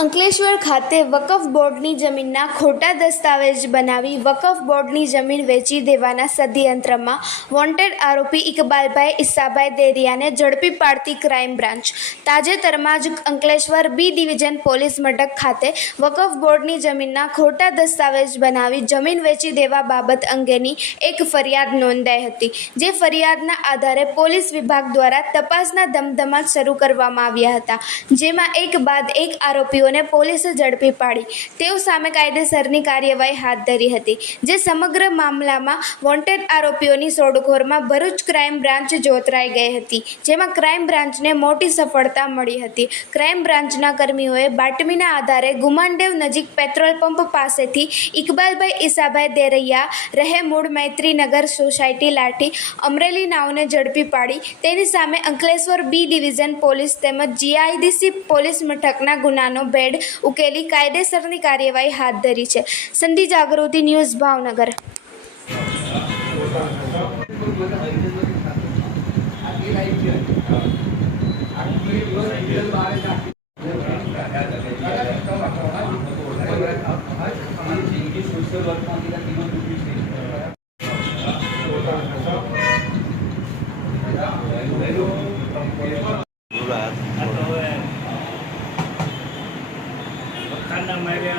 અંકલેશ્વર ખાતે વકફ બોર્ડની જમીનના ખોટા દસ્તાવેજ બનાવી વકફ બોર્ડની જમીન વેચી દેવાના ષડયંત્રમાં વોન્ટેડ આરોપી ઇકબાલભાઈ ઈસાભાઈ દેરિયાને ઝડપી પાડતી ક્રાઇમ બ્રાન્ચ. તાજેતરમાં જ અંકલેશ્વર બી ડિવિઝન પોલીસ મથક ખાતે વકફ બોર્ડની જમીનના ખોટા દસ્તાવેજ બનાવી જમીન વેચી દેવા બાબત અંગેની એક ફરિયાદ નોંધાઈ હતી, જે ફરિયાદના આધારે પોલીસ વિભાગ દ્વારા તપાસના ધમધમાટ શરૂ કરવામાં આવ્યા હતા, જેમાં એક બાદ એક આરોપીઓને પોલીસે ઝડપી પાડી. તેઓ સામે કાયદેસરની કાર્યવાહી હાથ ધરી હતી, જે સમગ્ર મામલામાં વોન્ટેડ આરોપીઓની શોધખોળમાં ભરૂચ ક્રાઇમ બ્રાન્ચ જોતરાઈ ગઈ હતી, જેમાં ક્રાઇમ બ્રાન્ચને મોટી સફળતા મળી હતી. ક્રાઇમ બ્રાન્ચના કર્મીઓએ બાટમીના આધારે ગુમાનદેવ નજીક પેટ્રોલ પંપ પાસેથી ઇકબાલભાઈ ઈસાભાઈ દેરૈયા, રહે મૂળ મૈત્રીનગર સોસાયટી લાઠી, અમરેલી નાવને ઝડપી પાડી. તેની સામે અંકલેશ્વર બી ડિવિઝન પોલીસ તેમજ જીઆઈડીસી પોલીસ મથકના ગુનાનો ભેદ ઉકેલી કાયદેસરની કાર્યવાહી હાથ ધરી છે. સંધિ જાગૃતિ ન્યૂઝ ભાવનગર. Tanamaya